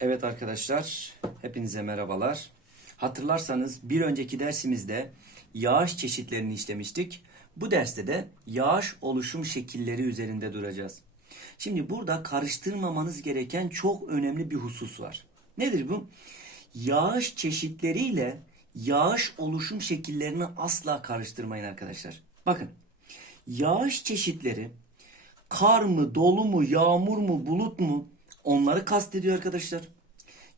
Evet arkadaşlar, hepinize merhabalar. Hatırlarsanız bir önceki dersimizde yağış çeşitlerini işlemiştik. Bu derste de yağış oluşum şekilleri üzerinde duracağız. Şimdi burada karıştırmamanız gereken çok önemli bir husus var. Nedir bu? Yağış çeşitleriyle yağış oluşum şekillerini asla karıştırmayın arkadaşlar. Bakın, yağış çeşitleri kar mı, dolu mu, yağmur mu, bulut mu onları kastediyor arkadaşlar.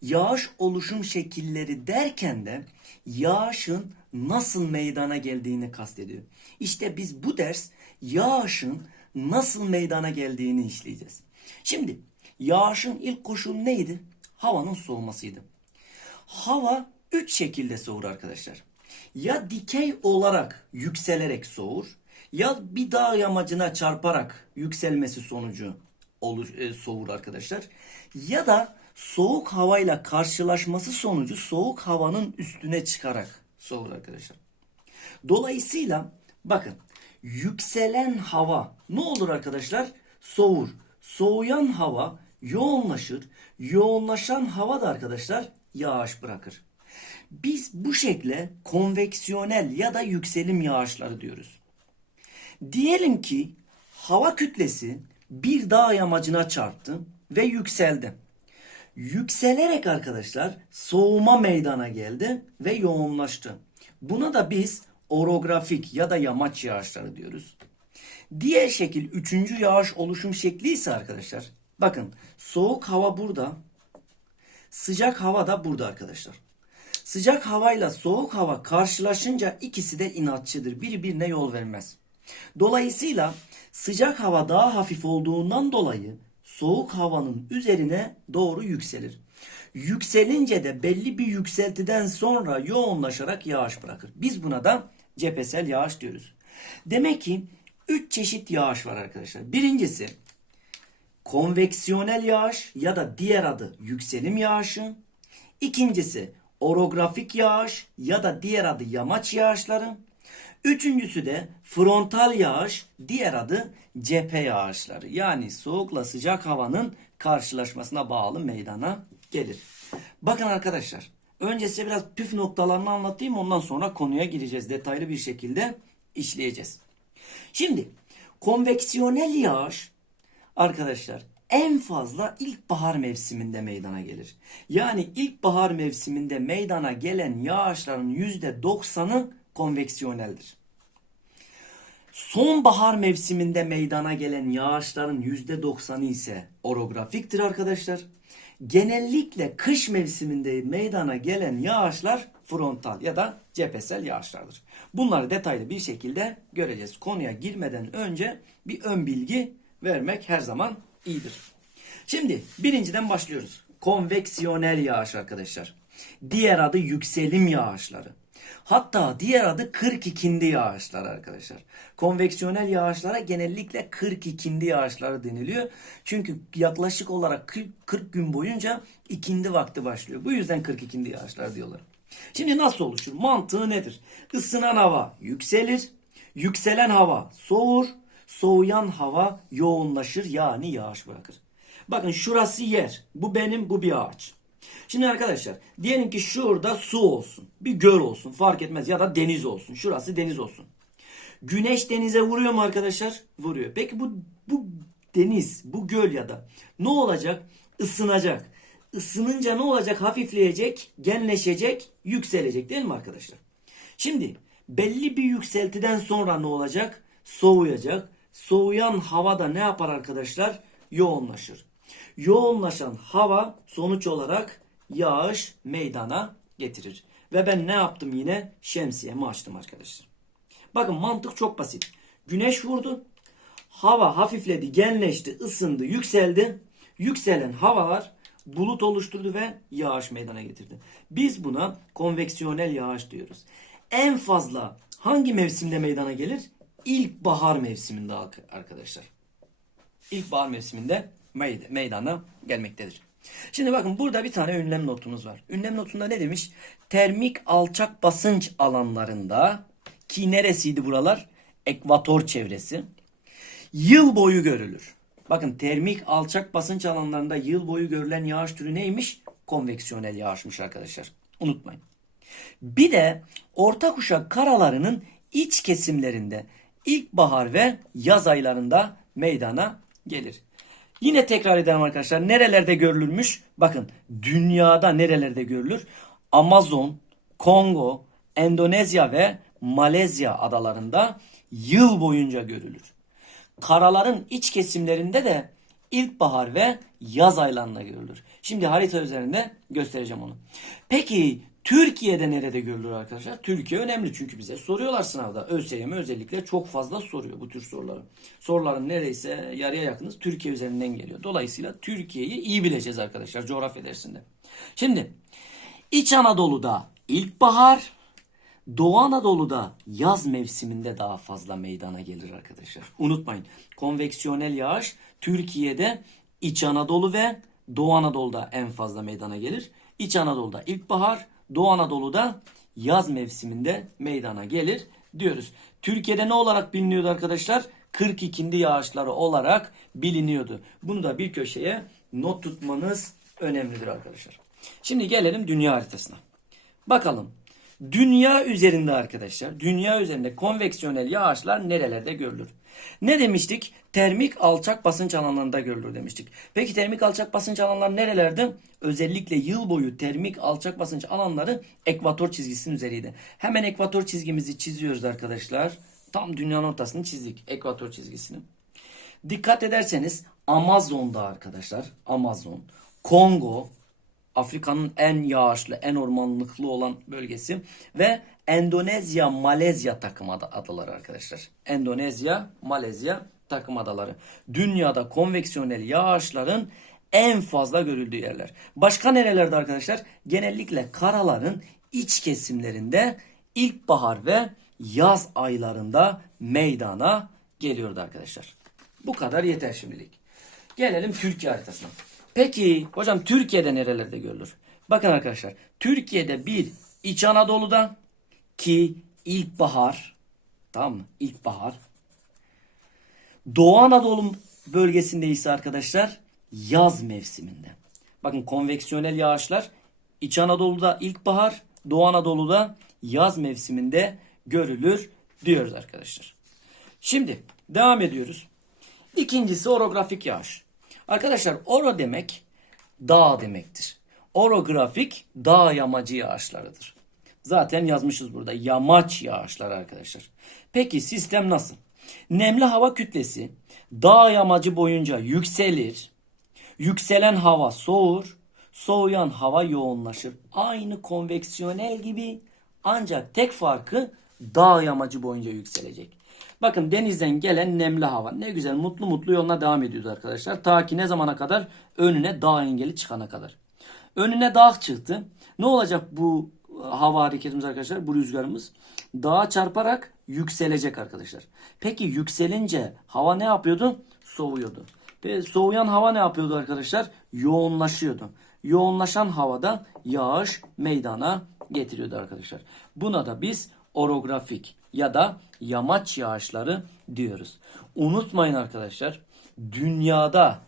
Yağış oluşum şekilleri derken de yağışın nasıl meydana geldiğini kastediyor. İşte biz bu ders yağışın nasıl meydana geldiğini işleyeceğiz. Şimdi yağışın ilk koşulu neydi? Havanın soğumasıydı. Hava üç şekilde soğur arkadaşlar. Ya dikey olarak yükselerek soğur ya bir dağ yamacına çarparak yükselmesi sonucu olur, e, soğur arkadaşlar. Ya da soğuk havayla karşılaşması sonucu soğuk havanın üstüne çıkarak soğur arkadaşlar. Dolayısıyla bakın yükselen hava ne olur arkadaşlar? Soğur. Soğuyan hava yoğunlaşır. Yoğunlaşan hava da arkadaşlar yağış bırakır. Biz bu şekle konveksiyonel ya da yükselim yağışları diyoruz. Diyelim ki hava kütlesi bir dağ yamacına çarptı ve yükseldi. Yükselerek arkadaşlar soğuma meydana geldi ve yoğunlaştı. Buna da biz orografik ya da yamaç yağışları diyoruz. Diğer şekil üçüncü yağış oluşum şekli ise arkadaşlar. Bakın soğuk hava burada. Sıcak hava da burada arkadaşlar. Sıcak havayla soğuk hava karşılaşınca ikisi de inatçıdır. Birbirine yol vermez. Dolayısıyla sıcak hava daha hafif olduğundan dolayı soğuk havanın üzerine doğru yükselir. Yükselince de belli bir yükseltiden sonra yoğunlaşarak yağış bırakır. Biz buna da cephesel yağış diyoruz. Demek ki 3 çeşit yağış var arkadaşlar. Birincisi konveksiyonel yağış ya da diğer adı yükselim yağışı. İkincisi orografik yağış ya da diğer adı yamaç yağışları. Üçüncüsü de frontal yağış, diğer adı cephe yağışları. Yani soğukla sıcak havanın karşılaşmasına bağlı meydana gelir. Bakın arkadaşlar, önce size biraz püf noktalarını anlatayım ondan sonra konuya gireceğiz. Detaylı bir şekilde işleyeceğiz. Şimdi konveksiyonel yağış arkadaşlar en fazla ilkbahar mevsiminde meydana gelir. Yani ilkbahar mevsiminde meydana gelen yağışların %90'ı konveksiyoneldir. Sonbahar mevsiminde meydana gelen yağışların %90'ı ise orografiktir arkadaşlar. Genellikle kış mevsiminde meydana gelen yağışlar frontal ya da cephesel yağışlardır. Bunları detaylı bir şekilde göreceğiz. Konuya girmeden önce bir ön bilgi vermek her zaman iyidir. Şimdi birinciden başlıyoruz. Konveksiyonel yağış arkadaşlar. Diğer adı yükselim yağışları. Hatta diğer adı 42'indi yağışlar arkadaşlar. Konveksiyonel yağışlara genellikle 42'indi yağışları deniliyor. Çünkü yaklaşık olarak 40, 40 gün boyunca ikindi vakti başlıyor. Bu yüzden 42'indi yağışlar diyorlar. Şimdi nasıl oluşur? Mantığı nedir? Isınan hava yükselir. Yükselen hava soğur. Soğuyan hava yoğunlaşır yani yağış bırakır. Bakın şurası yer. Bu benim bu bir ağaç. Şimdi arkadaşlar diyelim ki şurada su olsun. Bir göl olsun fark etmez ya da deniz olsun. Şurası deniz olsun. Güneş denize vuruyor mu arkadaşlar? Vuruyor. Peki bu, bu deniz, bu göl ya da ne olacak? Isınacak. Isınınca ne olacak? Hafifleyecek, genleşecek, yükselecek değil mi arkadaşlar? Şimdi belli bir yükseltiden sonra ne olacak? Soğuyacak. Soğuyan havada ne yapar arkadaşlar? Yoğunlaşır. Yoğunlaşan hava sonuç olarak yağış meydana getirir. Ve ben ne yaptım yine? Şemsiyemi açtım arkadaşlar. Bakın mantık çok basit. Güneş vurdu. Hava hafifledi, genleşti, ısındı, yükseldi. Yükselen havalar bulut oluşturdu ve yağış meydana getirdi. Biz buna konveksiyonel yağış diyoruz. En fazla hangi mevsimde meydana gelir? İlkbahar mevsiminde arkadaşlar. İlkbahar mevsiminde meydana gelmektedir. Şimdi bakın burada bir tane ünlem notumuz var. Ünlem notunda ne demiş? Termik alçak basınç alanlarında ki neresiydi buralar? Ekvator çevresi. Yıl boyu görülür. Bakın termik alçak basınç alanlarında yıl boyu görülen yağış türü neymiş? konveksiyonel yağışmış arkadaşlar. Unutmayın. Bir de orta kuşak karalarının iç kesimlerinde ilkbahar ve yaz aylarında meydana gelir. Yine tekrar edelim arkadaşlar. Nerelerde görülürmüş? Bakın dünyada nerelerde görülür? Amazon, Kongo, Endonezya ve Malezya adalarında yıl boyunca görülür. Karaların iç kesimlerinde de ilkbahar ve yaz aylarında görülür. Şimdi harita üzerinde göstereceğim onu. Peki Türkiye'de nerede görülür arkadaşlar? Türkiye önemli çünkü bize soruyorlar sınavda. ÖSYM özellikle çok fazla soruyor bu tür soruları. Soruların neredeyse yarıya yakınız Türkiye üzerinden geliyor. Dolayısıyla Türkiye'yi iyi bileceğiz arkadaşlar coğrafya dersinde. Şimdi İç Anadolu'da ilkbahar, Doğu Anadolu'da yaz mevsiminde daha fazla meydana gelir arkadaşlar. Unutmayın. Konveksiyonel yağış Türkiye'de İç Anadolu ve Doğu Anadolu'da en fazla meydana gelir. İç Anadolu'da ilkbahar, Doğu Anadolu'da yaz mevsiminde meydana gelir diyoruz. Türkiye'de ne olarak biliniyordu arkadaşlar? 42. yağışları olarak biliniyordu. Bunu da bir köşeye not tutmanız önemlidir arkadaşlar. Şimdi gelelim dünya haritasına. Bakalım dünya üzerinde arkadaşlar, dünya üzerinde konveksiyonel yağışlar nerelerde görülür? Ne demiştik? Termik alçak basınç alanlarında görülür demiştik. Peki termik alçak basınç alanları nerelerde? Özellikle yıl boyu termik alçak basınç alanları ekvator çizgisinin üzeriydi. Hemen ekvator çizgimizi çiziyoruz arkadaşlar. Tam dünyanın ortasını çizdik ekvator çizgisini. Dikkat ederseniz Amazon'da arkadaşlar, Amazon, Kongo, Afrika'nın en yağışlı, en ormanlıklı olan bölgesi ve Endonezya, Malezya takım ada- adaları arkadaşlar. Endonezya, Malezya takım adaları. Dünyada konveksiyonel yağışların en fazla görüldüğü yerler. Başka nerelerde arkadaşlar? Genellikle karaların iç kesimlerinde ilkbahar ve yaz aylarında meydana geliyordu arkadaşlar. Bu kadar yeter şimdilik. Gelelim Türkiye haritasına. Peki hocam Türkiye'de nerelerde görülür? Bakın arkadaşlar Türkiye'de bir İç Anadolu'da ki ilkbahar tamam mı? İlkbahar. Doğu Anadolu bölgesinde ise arkadaşlar yaz mevsiminde. Bakın konveksiyonel yağışlar İç Anadolu'da ilkbahar, Doğu Anadolu'da yaz mevsiminde görülür diyoruz arkadaşlar. Şimdi devam ediyoruz. İkincisi orografik yağış. Arkadaşlar oro demek dağ demektir. Orografik dağ yamacı yağışlarıdır. Zaten yazmışız burada yamaç yağışları arkadaşlar. Peki sistem nasıl? Nemli hava kütlesi dağ yamacı boyunca yükselir. Yükselen hava soğur. Soğuyan hava yoğunlaşır. Aynı konveksiyonel gibi ancak tek farkı dağ yamacı boyunca yükselecek. Bakın denizden gelen nemli hava ne güzel mutlu mutlu yoluna devam ediyordu arkadaşlar. Ta ki ne zamana kadar? Önüne dağ engeli çıkana kadar. Önüne dağ çıktı. Ne olacak bu hava hareketimiz arkadaşlar? Bu rüzgarımız dağa çarparak yükselecek arkadaşlar. Peki yükselince hava ne yapıyordu? Soğuyordu. Ve soğuyan hava ne yapıyordu arkadaşlar? Yoğunlaşıyordu. Yoğunlaşan havada yağış meydana getiriyordu arkadaşlar. Buna da biz orografik ya da yamaç yağışları diyoruz. Unutmayın arkadaşlar dünyada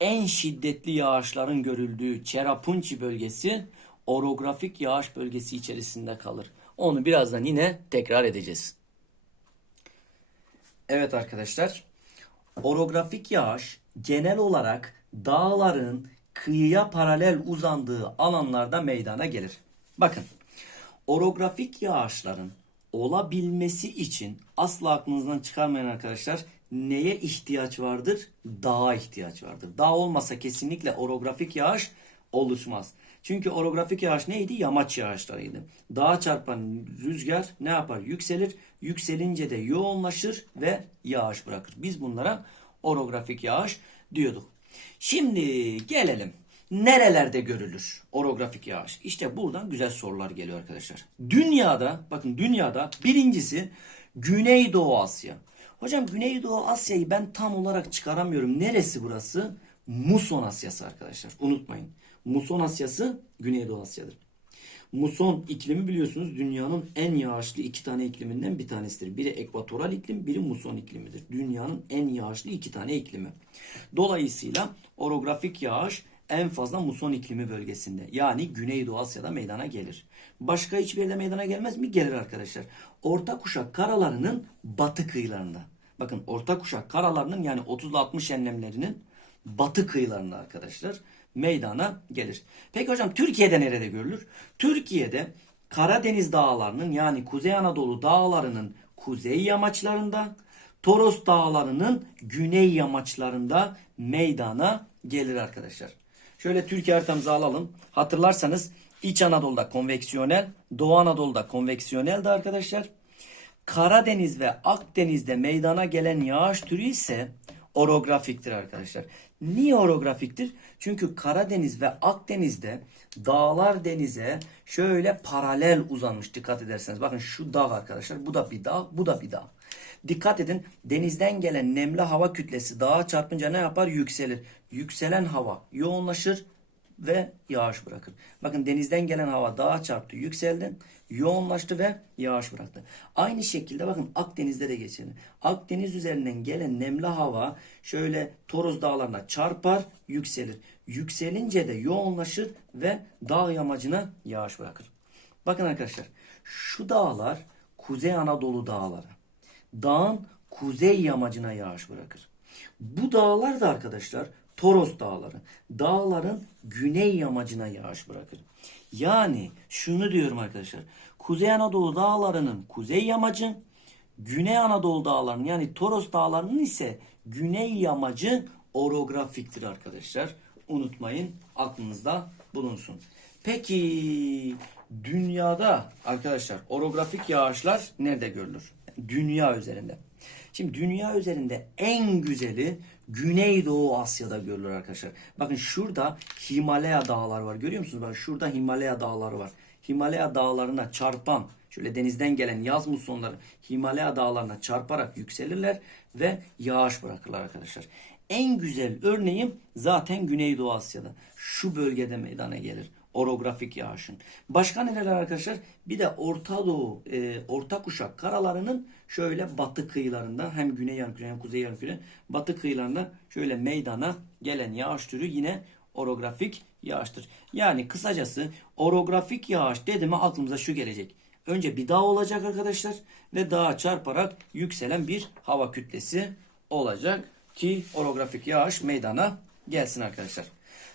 en şiddetli yağışların görüldüğü Çerapunçi bölgesi orografik yağış bölgesi içerisinde kalır. Onu birazdan yine tekrar edeceğiz. Evet arkadaşlar orografik yağış genel olarak dağların kıyıya paralel uzandığı alanlarda meydana gelir. Bakın orografik yağışların olabilmesi için asla aklınızdan çıkarmayın arkadaşlar. Neye ihtiyaç vardır? Dağa ihtiyaç vardır. Dağ olmasa kesinlikle orografik yağış oluşmaz. Çünkü orografik yağış neydi? Yamaç yağışlarıydı. Dağa çarpan rüzgar ne yapar? Yükselir. Yükselince de yoğunlaşır ve yağış bırakır. Biz bunlara orografik yağış diyorduk. Şimdi gelelim. Nerelerde görülür orografik yağış? İşte buradan güzel sorular geliyor arkadaşlar. Dünyada, bakın dünyada birincisi Güneydoğu Asya. Hocam Güneydoğu Asya'yı ben tam olarak çıkaramıyorum. Neresi burası? Muson Asyası arkadaşlar. Unutmayın. Muson Asyası Güneydoğu Asya'dır. Muson iklimi biliyorsunuz dünyanın en yağışlı iki tane ikliminden bir tanesidir. Biri ekvatoral iklim, biri muson iklimidir. Dünyanın en yağışlı iki tane iklimi. Dolayısıyla orografik yağış en fazla muson iklimi bölgesinde yani Güneydoğu Asya'da meydana gelir. Başka hiçbir yerde meydana gelmez mi? Gelir arkadaşlar. Orta kuşak karalarının batı kıyılarında. Bakın orta kuşak karalarının yani 30 ile 60 enlemlerinin batı kıyılarında arkadaşlar meydana gelir. Peki hocam Türkiye'de nerede görülür? Türkiye'de Karadeniz dağlarının yani Kuzey Anadolu dağlarının kuzey yamaçlarında, Toros dağlarının güney yamaçlarında meydana gelir arkadaşlar. Şöyle Türkiye haritamızı alalım. Hatırlarsanız İç Anadolu'da konveksiyonel, Doğu Anadolu'da konveksiyoneldi arkadaşlar. Karadeniz ve Akdeniz'de meydana gelen yağış türü ise orografiktir arkadaşlar. Niye orografiktir? Çünkü Karadeniz ve Akdeniz'de dağlar denize şöyle paralel uzanmış dikkat ederseniz. Bakın şu dağ arkadaşlar bu da bir dağ bu da bir dağ. Dikkat edin denizden gelen nemli hava kütlesi dağa çarpınca ne yapar? Yükselir. Yükselen hava yoğunlaşır ve yağış bırakır. Bakın denizden gelen hava dağa çarptı, yükseldi, yoğunlaştı ve yağış bıraktı. Aynı şekilde bakın Akdeniz'de de geçerli. Akdeniz üzerinden gelen nemli hava şöyle Toros dağlarına çarpar, yükselir. Yükselince de yoğunlaşır ve dağ yamacına yağış bırakır. Bakın arkadaşlar şu dağlar Kuzey Anadolu dağları. Dağın kuzey yamacına yağış bırakır. Bu dağlar da arkadaşlar Toros dağları. Dağların güney yamacına yağış bırakır. Yani şunu diyorum arkadaşlar. Kuzey Anadolu dağlarının kuzey yamacı, Güney Anadolu dağlarının yani Toros dağlarının ise güney yamacı orografiktir arkadaşlar. Unutmayın aklınızda bulunsun. Peki dünyada arkadaşlar orografik yağışlar nerede görülür? Dünya üzerinde. Şimdi dünya üzerinde en güzeli Güneydoğu Asya'da görülür arkadaşlar. Bakın şurada Himalaya dağlar var. Görüyor musunuz? Bakın şurada Himalaya dağları var. Himalaya dağlarına çarpan şöyle denizden gelen yaz musonları Himalaya dağlarına çarparak yükselirler ve yağış bırakırlar arkadaşlar. En güzel örneğim zaten Güneydoğu Asya'da. Şu bölgede meydana gelir orografik yağışın. Başka neler arkadaşlar? Bir de Orta Doğu, e, Orta Kuşak karalarının şöyle batı kıyılarında hem güney yarımküre hem kuzey yarımküre batı kıyılarında şöyle meydana gelen yağış türü yine orografik yağıştır. Yani kısacası orografik yağış dedi mi aklımıza şu gelecek. Önce bir dağ olacak arkadaşlar ve dağa çarparak yükselen bir hava kütlesi olacak ki orografik yağış meydana gelsin arkadaşlar.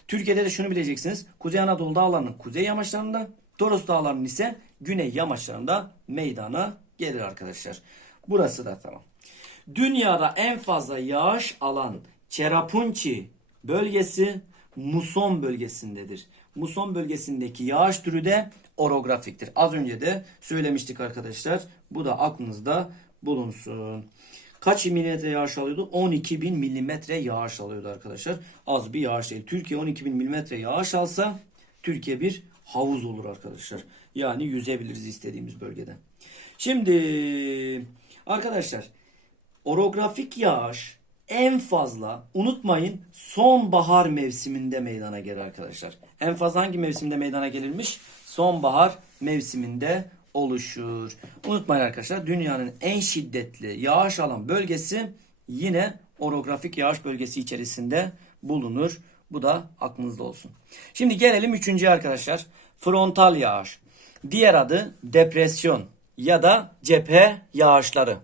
Türkiye'de de şunu bileceksiniz. Kuzey Anadolu dağlarının kuzey yamaçlarında, Toros dağlarının ise güney yamaçlarında meydana gelir arkadaşlar. Burası da tamam. Dünyada en fazla yağış alan Çerapunçi bölgesi muson bölgesindedir. Muson bölgesindeki yağış türü de orografiktir. Az önce de söylemiştik arkadaşlar. Bu da aklınızda bulunsun. Kaç milimetre yağış alıyordu? 12 bin milimetre yağış alıyordu arkadaşlar. Az bir yağış değil. Türkiye 12 bin milimetre yağış alsa Türkiye bir havuz olur arkadaşlar. Yani yüzebiliriz istediğimiz bölgede. Şimdi arkadaşlar orografik yağış en fazla unutmayın sonbahar mevsiminde meydana gelir arkadaşlar. En fazla hangi mevsimde meydana gelirmiş? Sonbahar mevsiminde oluşur. Unutmayın arkadaşlar dünyanın en şiddetli yağış alan bölgesi yine orografik yağış bölgesi içerisinde bulunur. Bu da aklınızda olsun. Şimdi gelelim üçüncüye arkadaşlar. Frontal yağış. Diğer adı depresyon ya da cephe yağışları.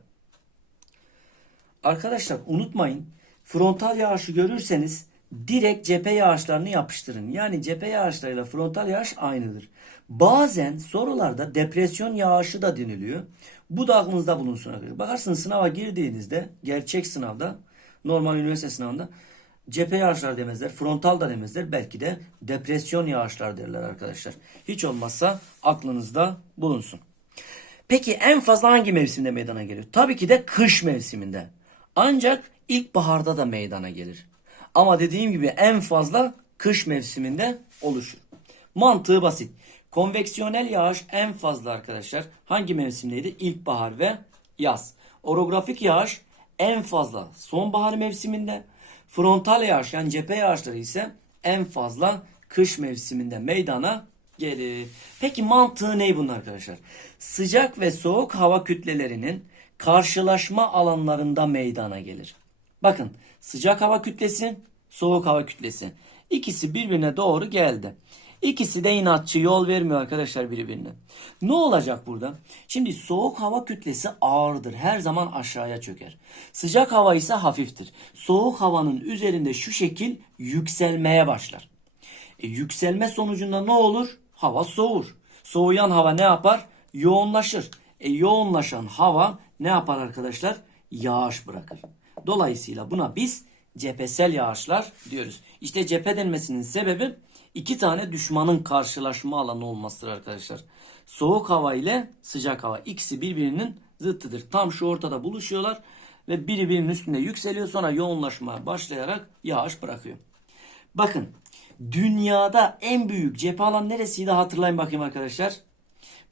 Arkadaşlar unutmayın frontal yağışı görürseniz direkt cephe yağışlarını yapıştırın. Yani cephe yağışlarıyla frontal yağış aynıdır. Bazen sorularda depresyon yağışı da deniliyor. Bu da aklınızda bulunsun. Bakarsınız sınava girdiğinizde gerçek sınavda normal üniversite sınavında cephe yağışlar demezler, frontal da demezler. Belki de depresyon yağışlar derler arkadaşlar. Hiç olmazsa aklınızda bulunsun. Peki en fazla hangi mevsimde meydana geliyor? Tabii ki de kış mevsiminde. Ancak ilkbaharda da meydana gelir. Ama dediğim gibi en fazla kış mevsiminde oluşur. Mantığı basit. Konveksiyonel yağış en fazla arkadaşlar hangi mevsimdeydi? İlkbahar ve yaz. Orografik yağış en fazla sonbahar mevsiminde. Frontal yağış yani cephe yağışları ise en fazla kış mevsiminde meydana gelir. Peki mantığı ne bunun arkadaşlar? Sıcak ve soğuk hava kütlelerinin karşılaşma alanlarında meydana gelir. Bakın sıcak hava kütlesi, soğuk hava kütlesi. İkisi birbirine doğru geldi. İkisi de inatçı yol vermiyor arkadaşlar birbirine. Ne olacak burada? Şimdi soğuk hava kütlesi ağırdır. Her zaman aşağıya çöker. Sıcak hava ise hafiftir. Soğuk havanın üzerinde şu şekil yükselmeye başlar. E, yükselme sonucunda ne olur? Hava soğur. Soğuyan hava ne yapar? Yoğunlaşır. E, yoğunlaşan hava ne yapar arkadaşlar? Yağış bırakır. Dolayısıyla buna biz cephesel yağışlar diyoruz. İşte cephe denmesinin sebebi iki tane düşmanın karşılaşma alanı olmasıdır arkadaşlar. Soğuk hava ile sıcak hava ikisi birbirinin zıttıdır. Tam şu ortada buluşuyorlar ve biri birinin üstünde yükseliyor sonra yoğunlaşmaya başlayarak yağış bırakıyor. Bakın dünyada en büyük cephe alan neresiydi hatırlayın bakayım arkadaşlar.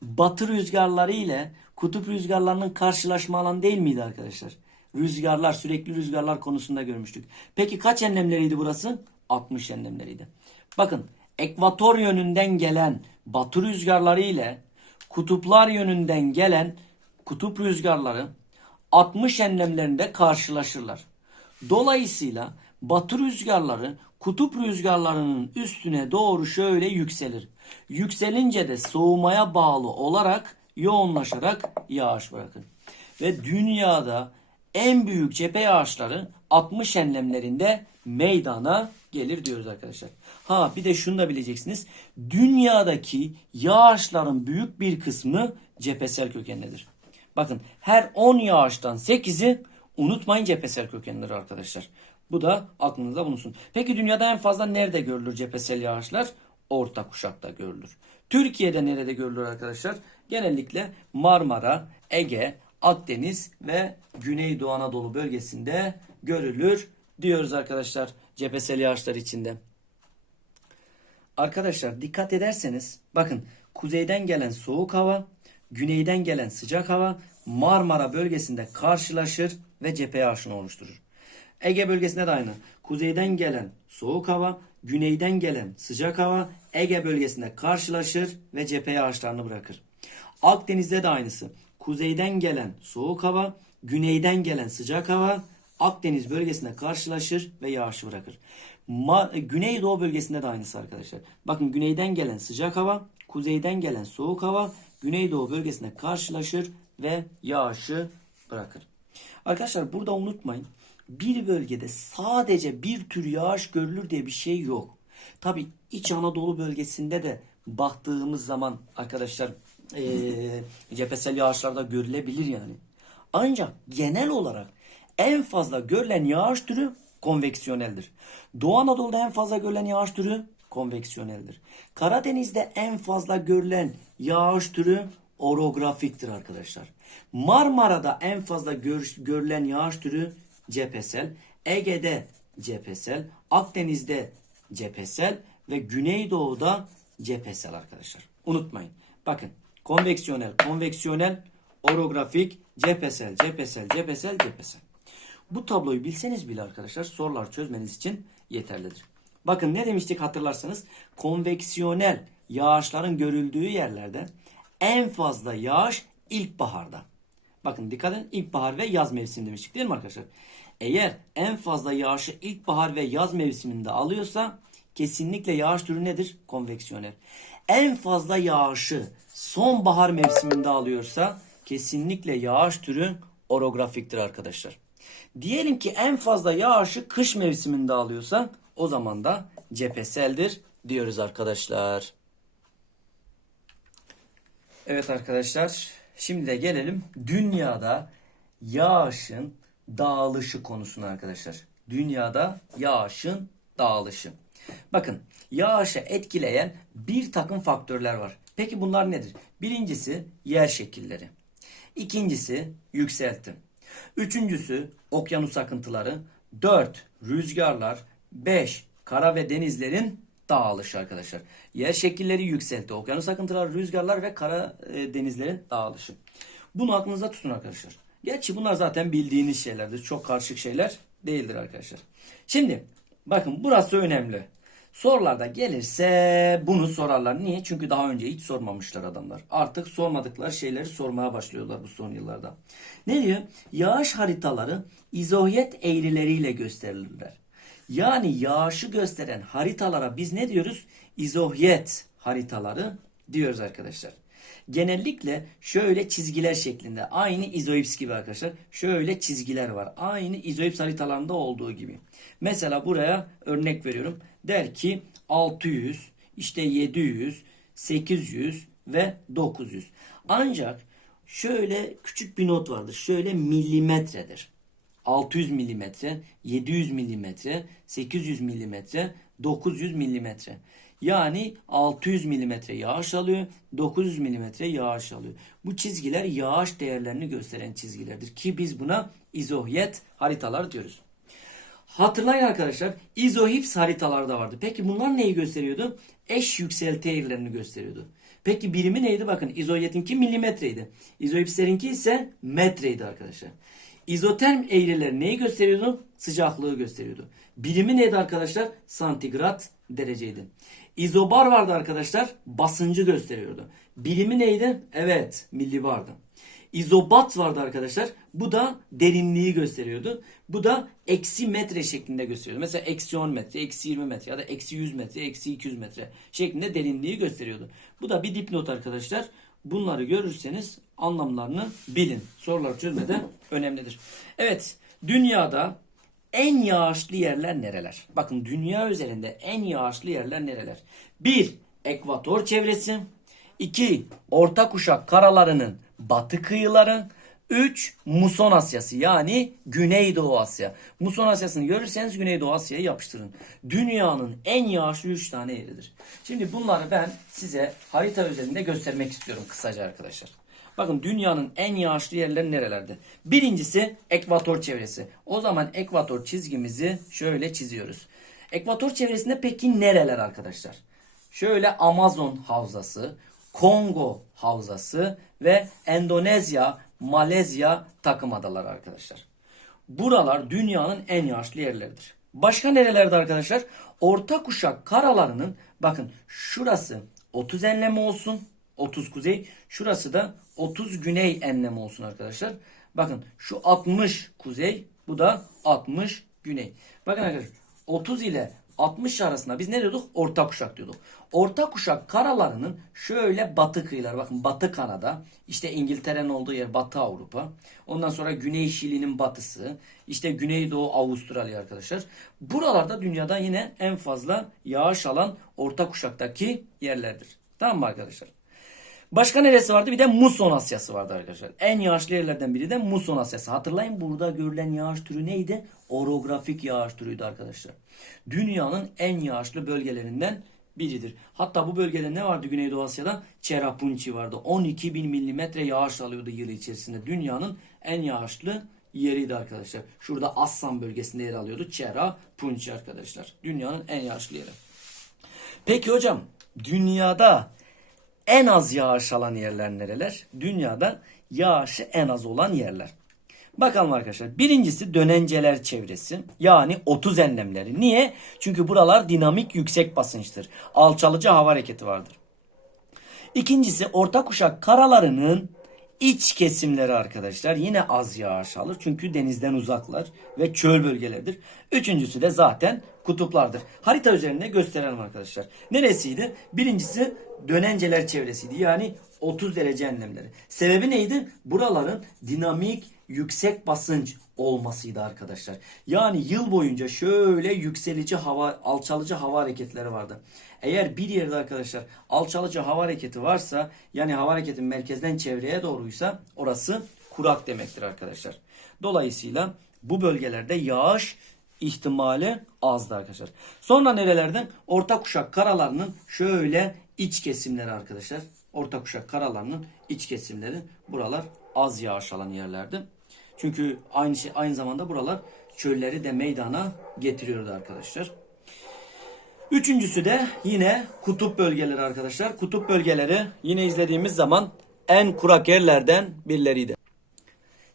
Batı rüzgarları ile kutup rüzgarlarının karşılaşma alanı değil miydi arkadaşlar? Rüzgarlar sürekli rüzgarlar konusunda görmüştük. Peki kaç enlemleriydi burası? 60 enlemleriydi. Bakın ekvator yönünden gelen batı rüzgarları ile kutuplar yönünden gelen kutup rüzgarları 60 enlemlerinde karşılaşırlar. Dolayısıyla batı rüzgarları kutup rüzgarlarının üstüne doğru şöyle yükselir. Yükselince de soğumaya bağlı olarak yoğunlaşarak yağış bırakır. Ve dünyada en büyük cephe yağışları 60 enlemlerinde meydana gelir diyoruz arkadaşlar. Ha bir de şunu da bileceksiniz. Dünyadaki yağışların büyük bir kısmı cephesel kökenlidir. Bakın her 10 yağıştan 8'i unutmayın cephesel kökenlidir arkadaşlar. Bu da aklınızda bulunsun. Peki dünyada en fazla nerede görülür cephesel yağışlar? Orta kuşakta görülür. Türkiye'de nerede görülür arkadaşlar? Genellikle Marmara, Ege, Akdeniz ve Güneydoğu Anadolu bölgesinde görülür diyoruz arkadaşlar cephesel yağışlar içinde. Arkadaşlar dikkat ederseniz bakın kuzeyden gelen soğuk hava, güneyden gelen sıcak hava Marmara bölgesinde karşılaşır ve cephe yağışını oluşturur. Ege bölgesinde de aynı. Kuzeyden gelen soğuk hava, güneyden gelen sıcak hava Ege bölgesinde karşılaşır ve cephe yağışlarını bırakır. Akdeniz'de de aynısı. Kuzeyden gelen soğuk hava, güneyden gelen sıcak hava Akdeniz bölgesinde karşılaşır ve yağışı bırakır. Ma- Güneydoğu bölgesinde de aynısı arkadaşlar. Bakın güneyden gelen sıcak hava, kuzeyden gelen soğuk hava Güneydoğu bölgesinde karşılaşır ve yağışı bırakır. Arkadaşlar burada unutmayın. Bir bölgede sadece bir tür yağış görülür diye bir şey yok. Tabi İç Anadolu bölgesinde de baktığımız zaman arkadaşlar eee cephesel yağışlarda görülebilir yani. Ancak genel olarak en fazla görülen yağış türü konveksiyoneldir. Doğu Anadolu'da en fazla görülen yağış türü konveksiyoneldir. Karadeniz'de en fazla görülen yağış türü orografiktir arkadaşlar. Marmara'da en fazla gör- görülen yağış türü cephesel, Ege'de cephesel, Akdeniz'de cephesel ve Güneydoğu'da cephesel arkadaşlar. Unutmayın. Bakın konveksiyonel, konveksiyonel, orografik, cephesel, cephesel, cephesel, cephesel. Bu tabloyu bilseniz bile arkadaşlar sorular çözmeniz için yeterlidir. Bakın ne demiştik hatırlarsanız konveksiyonel yağışların görüldüğü yerlerde en fazla yağış ilkbaharda. Bakın dikkat edin ilkbahar ve yaz mevsimi demiştik değil mi arkadaşlar? Eğer en fazla yağışı ilkbahar ve yaz mevsiminde alıyorsa kesinlikle yağış türü nedir? Konveksiyonel. En fazla yağışı sonbahar mevsiminde alıyorsa kesinlikle yağış türü orografiktir arkadaşlar. Diyelim ki en fazla yağışı kış mevsiminde alıyorsa o zaman da cepheseldir diyoruz arkadaşlar. Evet arkadaşlar şimdi de gelelim dünyada yağışın dağılışı konusuna arkadaşlar. Dünyada yağışın dağılışı. Bakın yağışı etkileyen bir takım faktörler var. Peki bunlar nedir? Birincisi yer şekilleri. İkincisi yükseltim. Üçüncüsü okyanus akıntıları. Dört rüzgarlar. Beş kara ve denizlerin dağılışı arkadaşlar. Yer şekilleri yükselti. Okyanus akıntıları, rüzgarlar ve kara e, denizlerin dağılışı. Bunu aklınızda tutun arkadaşlar. Gerçi bunlar zaten bildiğiniz şeylerdir. Çok karışık şeyler değildir arkadaşlar. Şimdi bakın burası önemli. Sorularda gelirse bunu sorarlar. Niye? Çünkü daha önce hiç sormamışlar adamlar. Artık sormadıkları şeyleri sormaya başlıyorlar bu son yıllarda. Ne diyor? Yağış haritaları izohyet eğrileriyle gösterilirler. Yani yağışı gösteren haritalara biz ne diyoruz? İzohyet haritaları diyoruz arkadaşlar. Genellikle şöyle çizgiler şeklinde. Aynı izoips gibi arkadaşlar. Şöyle çizgiler var. Aynı izoips haritalarında olduğu gibi. Mesela buraya örnek veriyorum. Der ki 600, işte 700, 800 ve 900. Ancak şöyle küçük bir not vardır. Şöyle milimetredir. 600 milimetre, 700 milimetre, 800 milimetre, 900 milimetre. Yani 600 milimetre yağış alıyor, 900 milimetre yağış alıyor. Bu çizgiler yağış değerlerini gösteren çizgilerdir ki biz buna izohyet haritalar diyoruz. Hatırlayın arkadaşlar izohips haritalar da vardı. Peki bunlar neyi gösteriyordu? Eş yükselti eğrilerini gösteriyordu. Peki birimi neydi? Bakın izohyetinki milimetreydi. İzohipslerinki ise metreydi arkadaşlar. İzoterm eğriler neyi gösteriyordu? Sıcaklığı gösteriyordu. Birimi neydi arkadaşlar? Santigrat dereceydi. İzobar vardı arkadaşlar. Basıncı gösteriyordu. Birimi neydi? Evet millibardı. İzobat vardı arkadaşlar. Bu da derinliği gösteriyordu. Bu da eksi metre şeklinde gösteriyordu. Mesela eksi 10 metre, eksi 20 metre ya da eksi 100 metre, eksi 200 metre şeklinde derinliği gösteriyordu. Bu da bir dipnot arkadaşlar. Bunları görürseniz anlamlarını bilin. Soruları çözmede önemlidir. Evet, dünyada en yağışlı yerler nereler? Bakın dünya üzerinde en yağışlı yerler nereler? 1. Ekvator çevresi. 2. Orta kuşak karalarının batı kıyıları. 3. Muson Asyası yani Güneydoğu Asya. Muson Asyası'nı görürseniz Güneydoğu Asya'ya yapıştırın. Dünyanın en yağışlı 3 tane yeridir. Şimdi bunları ben size harita üzerinde göstermek istiyorum kısaca arkadaşlar. Bakın dünyanın en yağışlı yerleri nerelerde? Birincisi ekvator çevresi. O zaman ekvator çizgimizi şöyle çiziyoruz. Ekvator çevresinde peki nereler arkadaşlar? Şöyle Amazon havzası, Kongo havzası ve Endonezya, Malezya takım adaları arkadaşlar. Buralar dünyanın en yağışlı yerleridir. Başka nerelerde arkadaşlar? Orta kuşak karalarının bakın şurası 30 enlemi olsun. 30 kuzey. Şurası da 30 güney enlemi olsun arkadaşlar. Bakın şu 60 kuzey. Bu da 60 güney. Bakın arkadaşlar 30 ile 60 arasında biz ne diyorduk? Orta kuşak diyorduk. Orta kuşak karalarının şöyle batı kıyıları. Bakın batı Kanada. işte İngiltere'nin olduğu yer batı Avrupa. Ondan sonra Güney Şili'nin batısı. işte Güneydoğu Avustralya arkadaşlar. Buralarda dünyada yine en fazla yağış alan orta kuşaktaki yerlerdir. Tamam mı arkadaşlar? Başka neresi vardı? Bir de Muson Asyası vardı arkadaşlar. En yağışlı yerlerden biri de Muson Asyası. Hatırlayın burada görülen yağış türü neydi? Orografik yağış türüydü arkadaşlar. Dünyanın en yağışlı bölgelerinden biridir. Hatta bu bölgede ne vardı Güneydoğu Asya'da? Çerapunçi vardı. 12 bin milimetre yağış alıyordu yıl içerisinde. Dünyanın en yağışlı yeriydi arkadaşlar. Şurada Assam bölgesinde yer alıyordu. Çerapunçi arkadaşlar. Dünyanın en yağışlı yeri. Peki hocam dünyada en az yağış alan yerler nereler? Dünyada yağışı en az olan yerler. Bakalım arkadaşlar. Birincisi dönenceler çevresi. Yani 30 enlemleri. Niye? Çünkü buralar dinamik yüksek basınçtır. Alçalıcı hava hareketi vardır. İkincisi orta kuşak karalarının iç kesimleri arkadaşlar. Yine az yağış alır. Çünkü denizden uzaklar ve çöl bölgeleridir. Üçüncüsü de zaten kutuplardır. Harita üzerinde gösterelim arkadaşlar. Neresiydi? Birincisi dönenceler çevresiydi. Yani 30 derece enlemleri. Sebebi neydi? Buraların dinamik yüksek basınç olmasıydı arkadaşlar. Yani yıl boyunca şöyle yükselici hava, alçalıcı hava hareketleri vardı. Eğer bir yerde arkadaşlar alçalıcı hava hareketi varsa yani hava hareketin merkezden çevreye doğruysa orası kurak demektir arkadaşlar. Dolayısıyla bu bölgelerde yağış ihtimali azdı arkadaşlar. Sonra nerelerden? Orta kuşak karalarının şöyle iç kesimleri arkadaşlar. Orta kuşak karalarının iç kesimleri buralar az yağış alan yerlerdi. Çünkü aynı şey aynı zamanda buralar çölleri de meydana getiriyordu arkadaşlar. Üçüncüsü de yine kutup bölgeleri arkadaşlar. Kutup bölgeleri yine izlediğimiz zaman en kurak yerlerden birileriydi.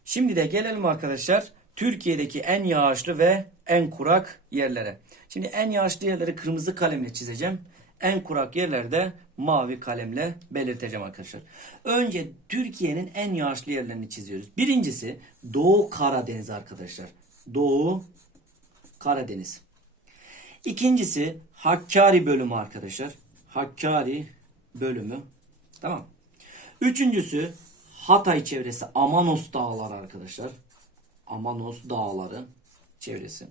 Şimdi de gelelim arkadaşlar Türkiye'deki en yağışlı ve en kurak yerlere. Şimdi en yağışlı yerleri kırmızı kalemle çizeceğim. En kurak yerlerde mavi kalemle belirteceğim arkadaşlar. Önce Türkiye'nin en yağışlı yerlerini çiziyoruz. Birincisi Doğu Karadeniz arkadaşlar. Doğu Karadeniz. İkincisi Hakkari bölümü arkadaşlar. Hakkari bölümü. Tamam. Üçüncüsü Hatay çevresi Amanos dağları arkadaşlar. Amanos dağları çevresi.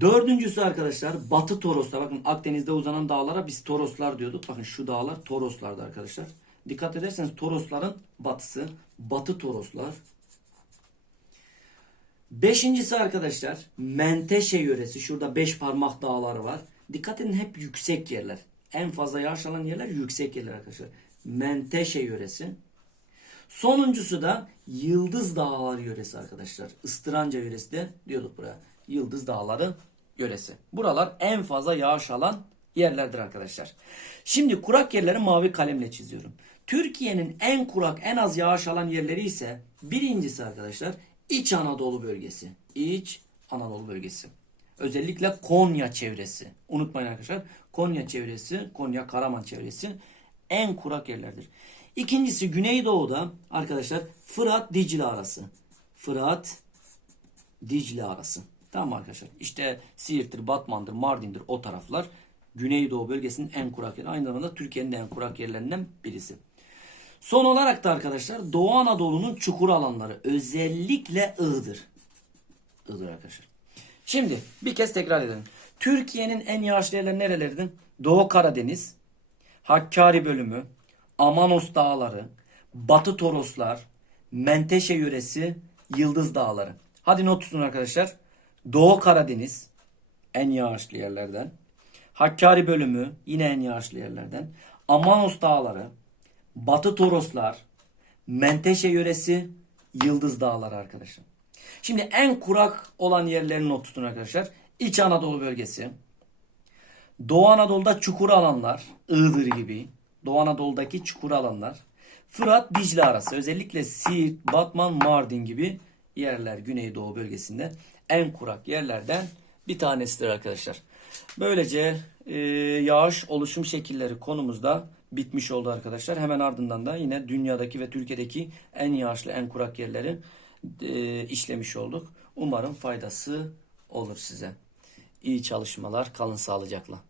Dördüncüsü arkadaşlar Batı Toroslar. Bakın Akdeniz'de uzanan dağlara biz Toroslar diyorduk. Bakın şu dağlar Toroslardı arkadaşlar. Dikkat ederseniz Torosların batısı. Batı Toroslar. Beşincisi arkadaşlar Menteşe yöresi. Şurada beş parmak dağları var. Dikkat edin hep yüksek yerler. En fazla yağış alan yerler yüksek yerler arkadaşlar. Menteşe yöresi. Sonuncusu da Yıldız Dağları yöresi arkadaşlar. Istıranca yöresi de diyorduk buraya. Yıldız Dağları yöresi. Buralar en fazla yağış alan yerlerdir arkadaşlar. Şimdi kurak yerleri mavi kalemle çiziyorum. Türkiye'nin en kurak, en az yağış alan yerleri ise birincisi arkadaşlar İç Anadolu bölgesi. İç Anadolu bölgesi. Özellikle Konya çevresi. Unutmayın arkadaşlar. Konya çevresi, Konya Karaman çevresi en kurak yerlerdir. İkincisi Güneydoğu'da arkadaşlar Fırat Dicle arası. Fırat Dicle arası. Tamam arkadaşlar. İşte Siirt'tir, Batman'dır, Mardin'dir o taraflar. Güneydoğu bölgesinin en kurak yeri. Aynı zamanda Türkiye'nin en kurak yerlerinden birisi. Son olarak da arkadaşlar Doğu Anadolu'nun çukur alanları özellikle Iğdır. Iğdır arkadaşlar. Şimdi bir kez tekrar edelim. Türkiye'nin en yağışlı yerleri nereleridir? Doğu Karadeniz, Hakkari bölümü, Amanos dağları, Batı Toroslar, Menteşe yöresi, Yıldız dağları. Hadi not tutun arkadaşlar. Doğu Karadeniz en yağışlı yerlerden. Hakkari bölümü yine en yağışlı yerlerden. Amanos dağları, Batı Toroslar, Menteşe yöresi, Yıldız dağları arkadaşlar. Şimdi en kurak olan yerlerini not tutun arkadaşlar. İç Anadolu bölgesi. Doğu Anadolu'da çukur alanlar, Iğdır gibi. Doğu Anadolu'daki çukur alanlar. Fırat, Dicle arası. Özellikle Siirt, Batman, Mardin gibi yerler Güneydoğu bölgesinde en kurak yerlerden bir tanesidir arkadaşlar. Böylece e, yağış oluşum şekilleri konumuzda bitmiş oldu arkadaşlar. Hemen ardından da yine dünyadaki ve Türkiye'deki en yağışlı, en kurak yerleri e, işlemiş olduk. Umarım faydası olur size. İyi çalışmalar, kalın sağlıcakla.